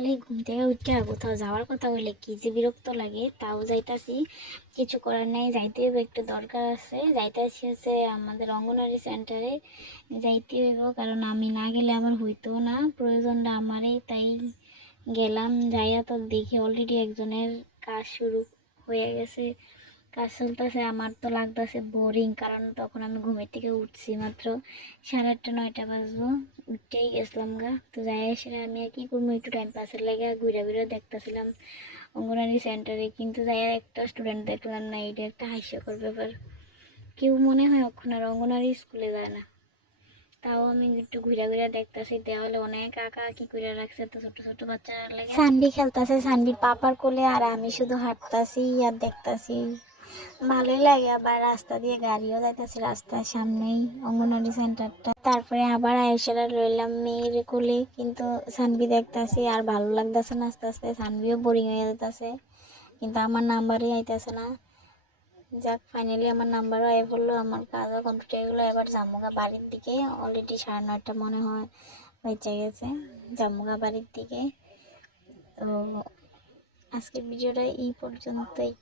সকালে ঘুম থেকে উঠে কোথাও যাওয়ার কথা বললে কি যে বিরক্ত লাগে, তাও যাইতাছি। কিছু করার নাই, যাইতে হইব, একটু দরকার আছে। যাইতাছি হচ্ছে আমাদের অঙ্গনওয়াড়ি সেন্টারে যাইতে হইব, কারণ আমি না গেলে আমার হইতো না, প্রয়োজনটা আমারই। তাই গেলাম, যাইয়া তো দেখি অলরেডি একজনের কাজ শুরু হয়ে গেছে, কাজ চলতেছে। আমার তো লাগতেছে বোরিং, কারণ তখন আমি ঘুমের থেকে উঠছি মাত্র 8:30-9টা বাজবো, উঠতেই গেছিলাম গা। তো যাই এসে আমি আর কি করবো, একটু টাইম পাসের লেগে ঘুরে ঘুরে দেখতেছিলাম অঙ্গনারী সেন্টারে, কিন্তু যাই একটা স্টুডেন্ট দেখলাম না। এটা একটা হাস্যকর ব্যাপার, কেউ মনে হয় এখন আর অঙ্গনারী স্কুলে যায় না। তাও আমি একটু ঘুরে ঘুরে দেখতেছি, দেওয়ালে অনেক আঁকা আঁকি করে রাখছে, তো ছোট ছোট বাচ্চারা লাগে। সানবি খেলতেছে সানবির পাপার কোলে, আর আমি শুধু হাঁটতাছি আর দেখতাছি। ভালোই লাগে। আবার রাস্তা দিয়ে গাড়িও যাইতেছে, রাস্তার সামনেই অঙ্গনওয়াড়ি সেন্টারটা। তারপরে আবার আয়েশারা লইলাম মেয়ের কোলে, কিন্তু সানবি দেখতাছি আর ভালো লাগতেছে না। আস্তে আস্তে সানবিও বোরিং হয়ে যেতেছে, কিন্তু আমার নাম্বারই আইতেছে না। যাক, ফাইনালি আমার নাম্বারও আয় বললো, আমার কাজও কমপ্লিট হয়ে গেলো। এবার জামুগা বাড়ির দিকে, অলরেডি 9:30 মনে হয় বেঁচে গেছে, জামুগা বাড়ির দিকে। তো আজকের ভিডিওটা এই পর্যন্তই।